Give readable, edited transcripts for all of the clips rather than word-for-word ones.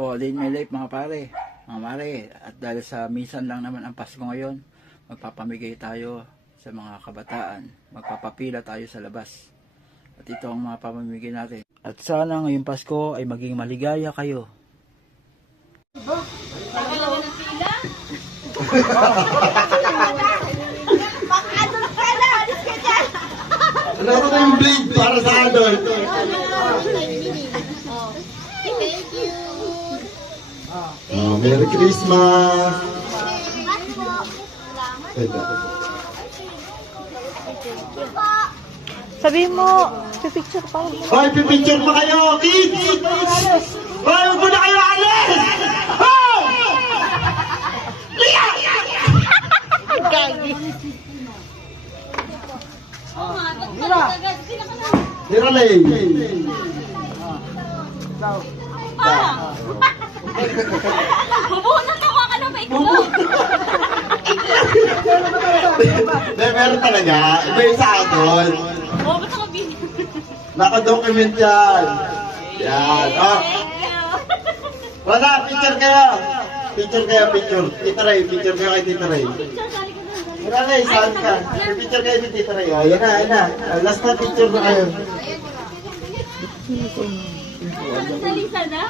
O, din may life mga pare, mga mare. At dahil sa minsan lang naman ang Pasko ngayon, magpapamigay tayo sa mga kabataan. Magpapapila tayo sa labas. At ito ang mga pamamigay natin. At sana ngayong Pasko ay maging maligaya kayo. Ano ko yung blade para sa adult? Thank you. Merry Christmas! Sabi mo, pipicture pa. Hoy, pipicture pa kayo, kids! Hoy, huwag mo na kayo alis! Hoy! Gagi. Hiralay! Bubuo na to ka na ba ikaw? Meron talaga. Iba yung sa adult. Oo, ba't ako bini? Naka-document yan. Yan. Oh. Wala, picture kayo. Picture kayo, picture. Tita Ray, picture kayo kay Tita Ray. Hiralay, saan ka? Picture kayo kay Tita Ray. Oh, yan na, yan na. Last na picture na kayo. Salisa na?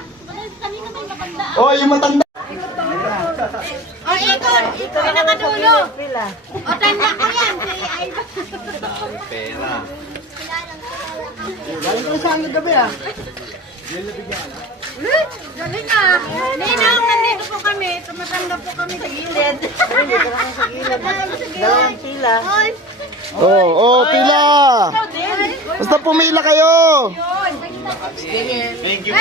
Kanina may matanda. Oh, yung matanda. O, ikot! Ikot! Pinakadulo! O, tanda ko yan! Pera. Galing ko saan gabi ah? Galing ah! Ninang, nandito po kami. Tumatanggap po kami sa gilid. Dalawang pila. Oh, pila! Basta pumila kayo! Thank you po.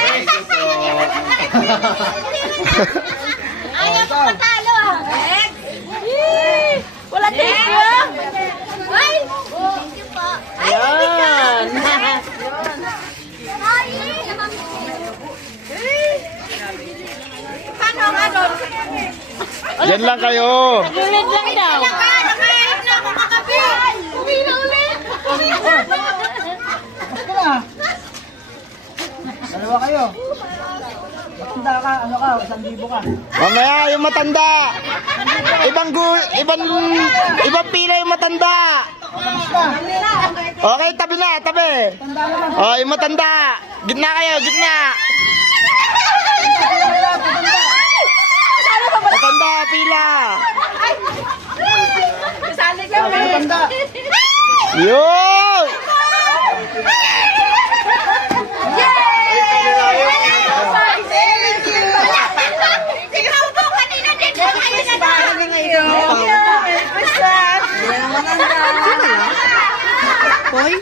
Ayaw ko patalo ah! Wala thank you! Ay! Thank you po! Yan. Paano nga doon? Diyan lang kayo! Gulid lang daw. Nakahanap na ako kakabi! Uwi na ulit! Dalawa kayo. Matanda ka, ano ka, 1,000 ka. Mamaya yung matanda! Ibang pila yung matanda! Okay, tabi na, tabi! Oh, yung matanda! Gitna kayo, gitna! Matanda, pila! Kasali kami! Matanda. Yun! Ikaw po kanina din po kayo na ba? Merry Christmas. Yan ang mananda. Hoy.